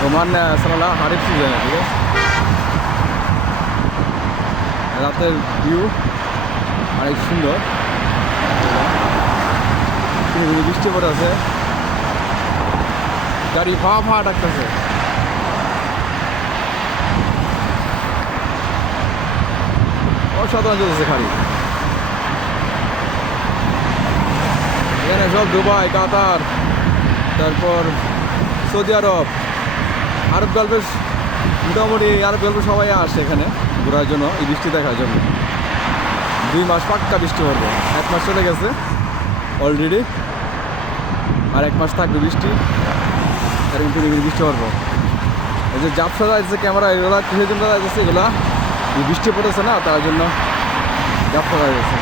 সালা হারিফ সিজন, ঠিক আছে? রাতের ভিউ অনেক সুন্দর। বৃষ্টি পড়ে আছে, গাড়ি ফা ফা ডাকতেছে। অসাধারণ চলতেছে খালি এখানে সব দুবাই, কাতার, তারপর সৌদি আরব। আরব গল্পের মোটামুটি আরব গল্পের সবাই আসে এখানে ঘোরার জন্য, এই বৃষ্টি দেখার জন্য। দুই মাস পাক্কা বৃষ্টি পড়বে। এক মাস চলে গেছে অলরেডি আর এক মাস থাকবে বৃষ্টি এরকম থেকে বৃষ্টি পড়ব। এই যে জাপসা যাচ্ছে ক্যামেরা এগুলো কিসের জন্য যাচ্ছে এগুলা বৃষ্টি পড়েছে না, তার জন্য জাপসা যাচ্ছে